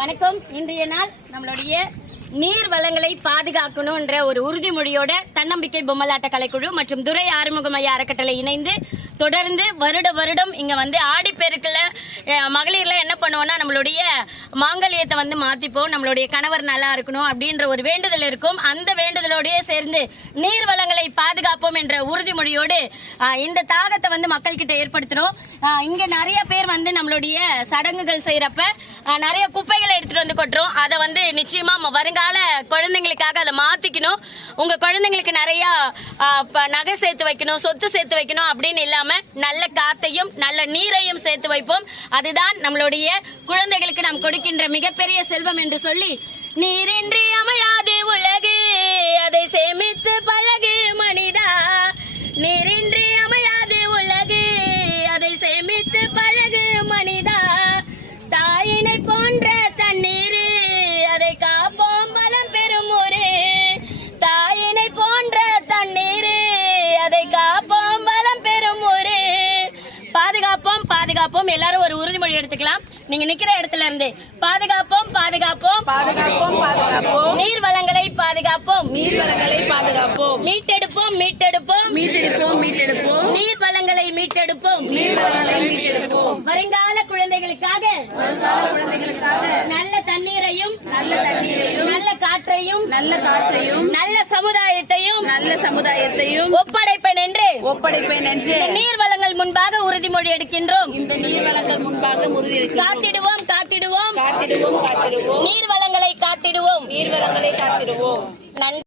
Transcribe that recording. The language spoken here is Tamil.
வணக்கம். இன்றைய நாள் நம்மளுடைய நீர் வளங்களை பாதுகாக்கணும்ன்ற ஒரு உறுதிமொழியோட தன்னம்பிக்கை பொம்மலாட்ட கலைக்குழு மற்றும் துரை ஆறுமுகம் ஐயா அறக்கட்டளை இணைந்து தொடர்ந்து வருடம் இங்கே வந்து ஆடிப்பெருக்கில் மகளிரில் என்ன பண்ணுவோம்னா நம்மளுடைய மாங்கல்யத்தை மாற்றிப்போம், நம்மளுடைய கணவர் நல்லா இருக்கணும் அப்படின்ற ஒரு வேண்டுதல் இருக்கும். அந்த வேண்டுதலோடய சேர்ந்து நீர் வளங்களை பாதுகாப்போம் என்ற உறுதிமொழியோடு இந்த தாகத்தை மக்கள்கிட்ட ஏற்படுத்துகிறோம். இங்கே நிறைய பேர் நம்மளுடைய சடங்குகள் செய்கிறப்ப நிறைய குப்பைகளை எடுத்துகிட்டு வந்து கொட்டுறோம். அதை நிச்சயமாக வருங்கால குழந்தைங்களுக்காக அதை மாற்றிக்கணும். உங்கள் குழந்தைங்களுக்கு நிறையா நகை சேர்த்து வைக்கணும், சொத்து சேர்த்து வைக்கணும் அப்படின்னு இல்லாமல் நல்ல காத்தையும் நல்ல நீரையும் சேர்த்து வைப்போம். அதுதான் நம்மளுடைய குழந்தைகளுக்கு நாம் கொடுக்கின்ற மிகப்பெரிய செல்வம் என்று சொல்லி, நீரின்றி அமையாது உலகு, அதை சேமித்து பழகு மனிதா. நீரின்றி அமையாது உலகு, அதை சேமித்து பழகு மனிதா. தாயினை போன்ற தண்ணீர், அதை காப்போம் பலம் பெறும் ஒரு. தாயினை போன்ற தண்ணீர், அதை காப்போம் பலம் பெறும் ஒரு. பாதுகாப்போம் பாதுகாப்போம். எல்லாரும் ஒரு உறுதிமொழி எடுத்துக்கலாம். நீங்க நிக்கிற இடத்துல இருந்து பாதுகாப்போம் பாதுகாப்போம் பாதுகாப்போம் பாதுகாப்போம். நீர் வளங்களை பாதுகாப்போம், நீர் வளங்களை பாதுகாப்போம். மீட்டெடுப்போம் மீட்டெடுப்போம் மீட்டெடுப்போம் மீட்டெடுப்போம். நீர் வளங்களை மீட்டெடுப்போம், நீர் வளங்களை மீட்டெடுப்போம். வருங்கால குழந்தைகளுக்காக நல்ல தண்ணீரையும் நல்ல தண்ணீரையும் நல்ல காற்றையும் நல்ல காற்றையும் நல்ல சமுதாயத்தையும் ஒப்படைப்பேன் என்று நீர் வளங்கள் முன்பாக உறுதிமொழி எடுக்கின்றோம். இந்த நீர் வளங்கள் முன்பாக உறுதி காத்திடுவோம் காத்திடுவோம் காத்திடுவோம் காத்திடுவோம். நீர் வளங்களை காத்திடுவோம், நீர் வளங்களை காத்திடுவோம். நன்றி.